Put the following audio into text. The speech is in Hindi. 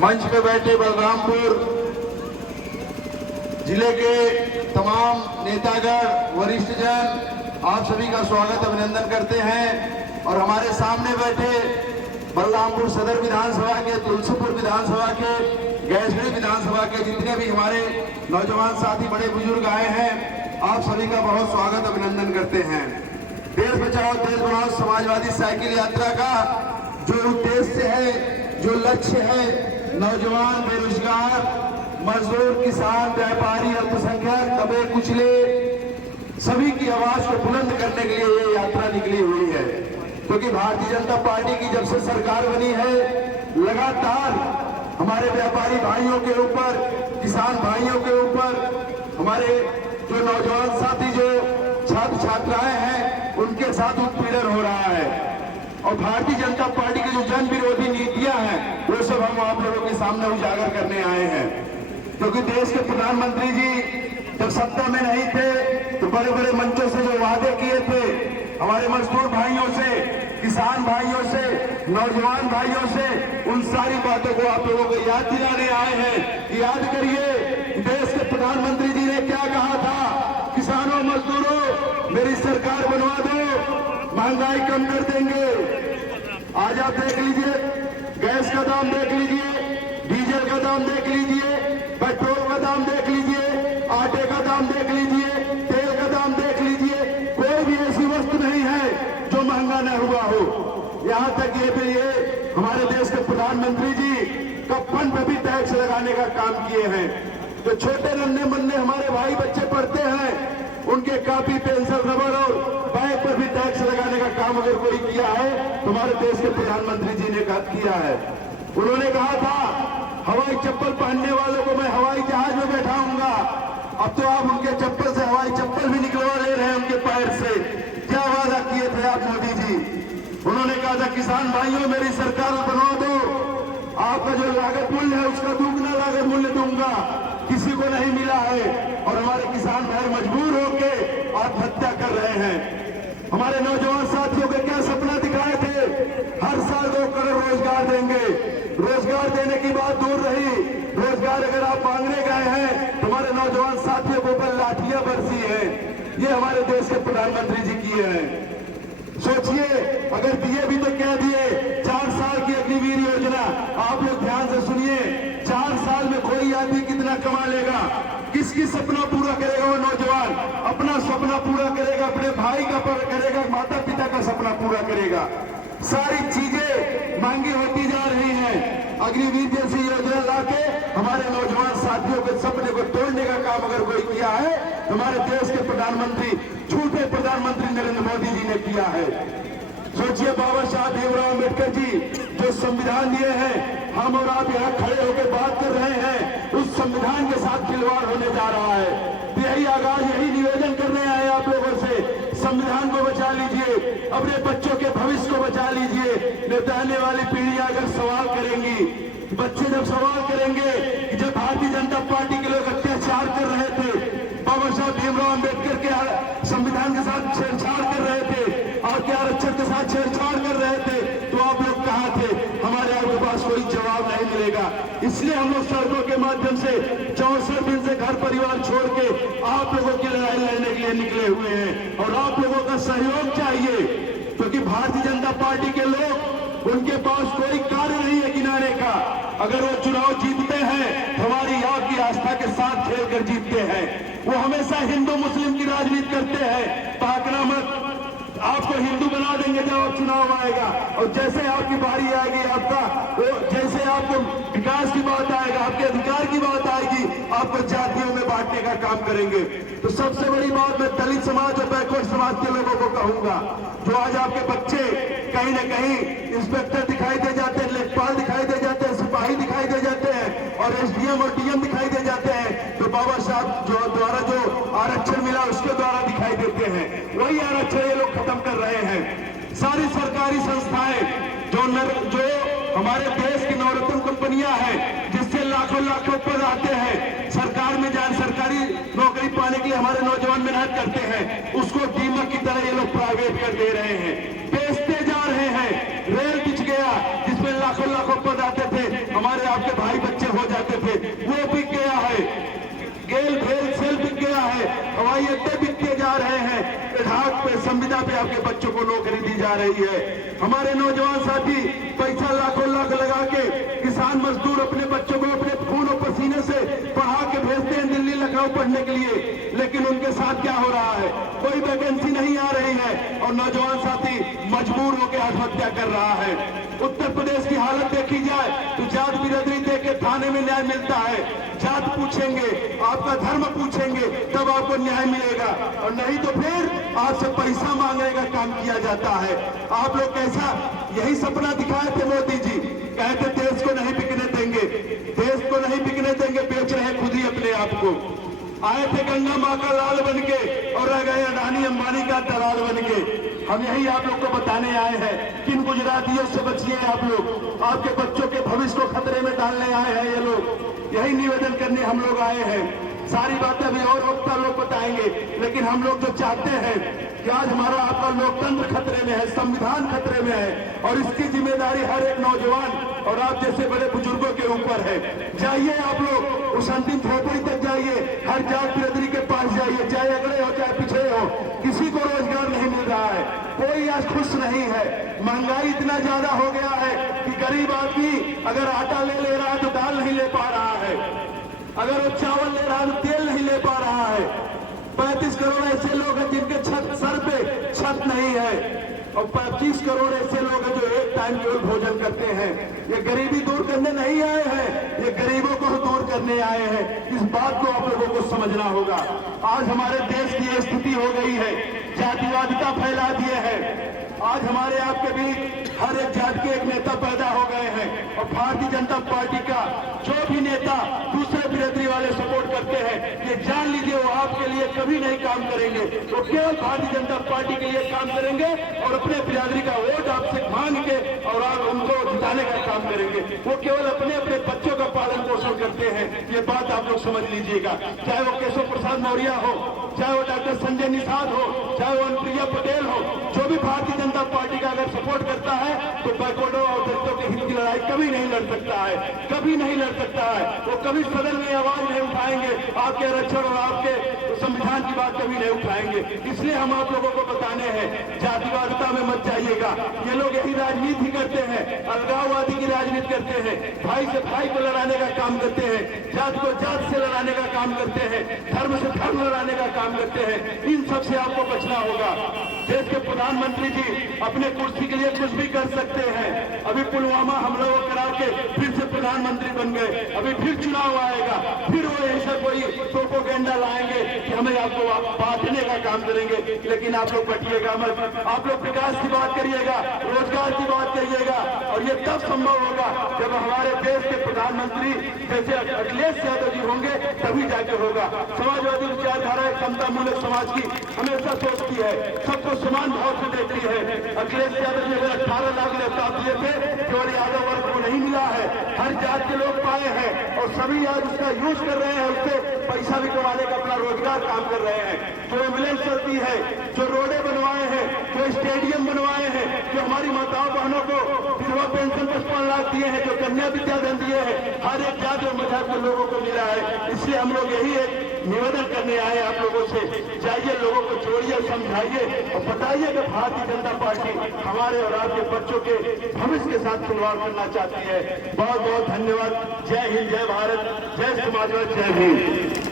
मंच पे बैठे बलरामपुर जिले के तमाम नेतागण, वरिष्ठजन, आप सभी का स्वागत अभिनंदन करते हैं। और हमारे सामने बैठे बलरामपुर सदर विधानसभा के, तुलसीपुर विधानसभा के, गैसगढ़ी विधानसभा के जितने भी हमारे नौजवान साथी, बड़े बुजुर्ग आए हैं, आप सभी का बहुत स्वागत अभिनंदन करते हैं। देश बचाओ देश बढ़ाओ समाजवादी साइकिल यात्रा का जो उद्देश्य है, जो लक्ष्य है, नौजवान, बेरोजगार, मजदूर, किसान, व्यापारी, अल्पसंख्यक, दबे कुचले सभी की आवाज को बुलंद करने के लिए ये यात्रा निकली हुई है। क्योंकि भारतीय जनता पार्टी की जब से सरकार बनी है, लगातार हमारे व्यापारी भाइयों के ऊपर, किसान भाइयों के ऊपर, हमारे जो नौजवान साथी, जो छात्र छात्राएं हैं, उनके साथ उत्पीड़न हो रहा है। और भारतीय जनता पार्टी की जो जन विरोधी नीतियां हैं, वो सब हम आप लोगों के सामने उजागर करने आए हैं। क्योंकि देश के प्रधानमंत्री जी जब सत्ता में नहीं थे तो बड़े बड़े मंचों से जो वादे किए थे, हमारे मजदूर भाइयों से, किसान भाइयों से, नौजवान भाइयों से, उन सारी बातों को आप लोगों को याद दिलाने आए हैं। याद करिए, देश के प्रधानमंत्री जी ने क्या कहा था, किसानों, मजदूरों, मेरी सरकार बनवा दो, महंगाई कम कर देंगे। आज आप देख लीजिए, गैस का दाम देख लीजिए, डीजल का दाम देख लीजिए, पेट्रोल का दाम देख लीजिए, आटे का दाम देख लीजिए, तेल का दाम देख लीजिए। कोई भी ऐसी वस्तु नहीं है जो महंगा न हुआ हो। यहाँ तक ये भी हमारे देश के प्रधानमंत्री जी कफन पे भी टैक्स लगाने का काम किए हैं। जो छोटे नन्हे मुन्ने हमारे भाई बच्चे पढ़ते हैं, उनके कॉपी, पेंसिल, रबर और बैग पर भी टैक्स लगाने का काम अगर कोई किया है तो हमारे देश के प्रधानमंत्री जी ने किया है। उन्होंने कहा था, हवाई चप्पल पहनने वालों को मैं हवाई जहाज में बैठाऊंगा। अब तो आप उनके चप्पल से हवाई चप्पल भी निकलवा ले रहे हैं उनके पैर से। क्या वादा किए थे आप मोदी जी? उन्होंने कहा था, किसान भाइयों, मेरी सरकार बनवा दो, आपका जो लागत मूल्य है उसका दुगना लागत मूल्य दूंगा। किसी को नहीं मिला है और हमारे किसान भाई मजबूर होकर आत्महत्या कर रहे हैं। हमारे नौजवान साथियों के क्या सपना दिखाए थे, हर साल 2 करोड़ रोजगार देंगे। रोजगार देने की बात दूर रही, रोजगार अगर आप मांगने गए हैं, हमारे नौजवान साथियों के ऊपर लाठियां बरसी हैं। ये हमारे देश के प्रधानमंत्री जी किए हैं। सोचिए, अगर दिए भी तो क्या दिए, 4 साल की अग्निवीर योजना। आप लोग ध्यान से सुनिए, 4 साल में कोई आदमी कितना कमा लेगा, किसकी सपना पूरा करेगा वो नौजवान? अपना सपना पूरा करेगा, अपने भाई का पूरा करेगा, माता पिता का सपना पूरा करेगा। सारी चीजें महंगी होती जा रही हैं। अग्निवीर जैसी योजना लाके हमारे नौजवान साथियों के सपने को तोड़ने का काम अगर कोई किया है, हमारे देश के प्रधानमंत्री, झूठे प्रधानमंत्री नरेंद्र मोदी जी ने किया है। सोचिए, बाबा साहब भीमराव अम्बेडकर जी जो संविधान दिए हैं, हम और आप यहाँ खड़े होकर बात कर रहे हैं, उस संविधान के साथ खिलवाड़ होने जा रहा है। यही आगाज, यही निवेदन करने आए आप लोगों से, संविधान को बचा लीजिए, अपने बच्चों के भविष्य को बचा लीजिए। नहीं आने वाली पीढ़ियां अगर सवाल करेंगी, बच्चे जब सवाल करेंगे कि जब भारतीय जनता पार्टी के लोग अत्याचार कर रहे थे, बाबा साहब भीमराव अम्बेडकर के संविधान के साथ छेड़छाड़ कर रहे थे और क्या आरक्षण के साथ छेड़छाड़ कर रहे थे, तो आप लोग कहाँ थे? हमारे आपके पास कोई जवाब नहीं मिलेगा। इसलिए हम लोग सड़कों के माध्यम से 64 दिन से घर परिवार छोड़ के आप लोगों की लड़ाई लड़ने के लिए निकले हुए हैं। और आप लोगों का सहयोग चाहिए, क्योंकि भारतीय जनता पार्टी के लोग, उनके पास कोई कार्य नहीं है गिनाने का। अगर वो चुनाव जीतते हैं, हमारी आपकी आस्था के साथ खेलकर जीतते हैं। वो हमेशा हिंदू मुस्लिम की राजनीति करते हैं। ताकना मत, आपको हिंदू बना देंगे जब आप चुनाव आएगा, और जैसे आपकी बारी आएगी आपका, वो जैसे आपको विकास की बात आएगा, आपके अधिकार की बात आएगी, आपको जातियों में बांटने का काम करेंगे। तो सबसे बड़ी बात मैं दलित समाज और बैकवर्ड समाज के लोगों को कहूंगा, जो आज आपके बच्चे कहीं न कहीं इंस्पेक्टर दिखाई दे जाते हैं, लेखपाल दिखाई दे जाते हैं, सिपाही दिखाई दे जाते हैं और एसडीएम और डीएम दिखाई दे जाते हैं, तो बाबा साहब जो द्वारा जो आरक्षण मिला उसके द्वारा दिखाई देते हैं। वही आरक्षण ये लोग खत्म कर रहे हैं। सारी सरकारी संस्थाएं जो हमारे देश की नवरत्न कंपनियां हैं, जिससे लाखों लाखों पद आते हैं, सरकार में जान सरकारी नौकरी पाने के लिए हमारे नौजवान मेहनत करते हैं, उसको दीमक की तरह ये लोग प्राइवेट कर दे रहे हैं, बेचते जा रहे हैं। रेल बिछ गया जिसमें लाखों लाखों पद आते थे, हमारे आपके भाई हवाई अड्डे बिकते जा रहे हैं, ढाक पे संविदा पे आपके बच्चों को नौकरी दी जा रही है। हमारे नौजवान साथी पैसा लाखों लाख लगा के किसान मजदूर अपने बच्चों को अपने खून और पसीने से पढ़ा के भेजते हैं दिल्ली लखनऊ पढ़ने के लिए, लेकिन उनके साथ क्या हो रहा है, कोई वैकेंसी नहीं आ रही है और नौजवान साथी मजबूर होकर आत्महत्या कर रहा है। उत्तर प्रदेश की हालत देखी जाए तो जात बिरादरी देख के थाने में न्याय मिलता है। जात पूछेंगे, आपका धर्म पूछेंगे, तब आपको न्याय मिलेगा, और नहीं तो फिर आपसे पैसा मांगने का काम किया जाता है। आप लोग कैसा यही सपना दिखाए थे मोदी जी, कहते देश को नहीं बिकने देंगे, देश को नहीं बिकने देंगे, बेच रहे खुद ही अपने आप को। आए थे गंगा माँ का लाल बन के और रह गए अडानी अंबानी का दलाल बन के। हम यही आप लोग को बताने आए हैं, किन गुजरातियों से बचिए आप लोग, आपके बच्चों के भविष्य को खतरे में डालने आए हैं ये लोग। यही निवेदन करने हम लोग आए हैं। सारी बातें अभी और वक्ता लोग बताएंगे, लेकिन हम लोग जो चाहते हैं कि आज हमारा आपका लोकतंत्र खतरे में है, संविधान खतरे में है, और इसकी जिम्मेदारी हर एक नौजवान और आप जैसे बड़े बुजुर्गों के ऊपर है। जाइए आप लोग उस अंतिम झोपड़ी तक जाइए, हर जात बिरादरी के पास जाइए, चाहे अगड़े हो चाहे पिछड़े हो, किसी को रोजगार नहीं मिल रहा है, कोई आज खुश नहीं है। महंगाई इतना ज्यादा हो गया है कि गरीब आदमी अगर आटा ले रहा है तो दाल नहीं ले पा रहा है, अगर वो चावल ले रहा है तो तेल नहीं ले पा रहा है। 35 करोड़ ऐसे लोग हैं जिनके सर पे छत नहीं है, और 25 करोड़ ऐसे लोग हैं जो एक टाइम केवल भोजन करते हैं। ये गरीबी दूर करने नहीं आए हैं, ये गरीबों को दूर करने आए हैं। इस बात को आप लोगों को समझना होगा। आज हमारे देश की ये स्थिति हो गई है, जातिवादिता फैला दिए हैं। आज हमारे आपके बीच हर एक जात के एक नेता पैदा हो गए हैं, और भारतीय जनता पार्टी का जो भी नेता दूसरे बिरादरी वाले सपोर्ट करते हैं, ये जान लीजिए वो आपके लिए कभी नहीं काम करेंगे। वो केवल भारतीय जनता पार्टी के लिए काम करेंगे और अपने बिरादरी का वोट आपसे मांग के और आप उनको जिताने का काम करेंगे। वो केवल अपने अपने बच्चों का पालन पोषण करते हैं, ये बात आप लोग समझ लीजिएगा। चाहे वो केशव प्रसाद मौर्य हो, चाहे वो डॉक्टर संजय निषाद हो, चाहे वो अनुप्रिया पटेल हो, जो भी भारतीय जनता पार्टी का अगर सपोर्ट करता है तो बैकवर्डों और दलितों के हित की लड़ाई कभी नहीं लड़ सकता है, कभी नहीं लड़ सकता है। वो कभी सदन में आवाज नहीं उठाएंगे, आपके आरक्षण और आपके संविधान की बात कभी नहीं उठाएंगे। इसलिए हम आप लोगों को बताने हैं, जातिवादिता में मत जाइएगा। ये लोग यही राजनीति करते हैं, अलगाववादी की राजनीति करते हैं, भाई से भाई को लड़ाने का काम करते हैं, जात को जात से लड़ाने का काम करते हैं, धर्म से धर्म लड़ाने का काम करते हैं। इन सब से आपको बचना होगा। देश के प्रधानमंत्री जी अपने कुर्सी के लिए कुछ भी कर सकते हैं। अभी पुलवामा हमला करा के फिर से प्रधानमंत्री बन गए, अभी फिर चुनाव आएगा, फिर वो ऐसा कोई प्रोपोगेंडा लाएंगे कि हमें आपको बांटने का काम करेंगे। लेकिन आप लोग बटिएगा मत, आप लोग विकास की बात करिएगा, रोजगार की बात करिएगा, और ये तब संभव होगा जब हमारे देश के प्रधानमंत्री जैसे अखिलेश यादव जी होंगे, तभी जाके होगा। समाजवादी विचारधारा एक समता मूलक समाज की हमेशा सोचती है, सबको समान भाव से देखती है। अखिलेश यादव जी अगर 18 लाख लैपटॉप दिए थे, केवल यादव वर्ग को नहीं मिला है, हर जात के लोग पाए हैं, और सभी आज उसका यूज कर रहे हैं, उससे पैसा भी कमाने का अपना रोजगार काम कर रहे हैं। जो एम्बुलेंस चलती है, जो रोडें बनवाए हैं, जो स्टेडियम बनवाए हैं, जो हमारी माताओं बहनों को विधवा पेंशन 55 लाख दिए हैं, जो कन्या विद्याधन दिए हैं, हर एक जात और मजहब के लोगों को मिला है। इसलिए हम लोग यही एक निवेदन करने आए आप लोगों से, जाइए लोगों को जोड़िए, समझाइए और बताइए कि भारतीय जनता पार्टी हमारे और आपके बच्चों के भविष्य के साथ खिलवाड़ करना चाहती है। बहुत बहुत धन्यवाद। जय हिंद, जय भारत, जय समाजवाद, जय भीम।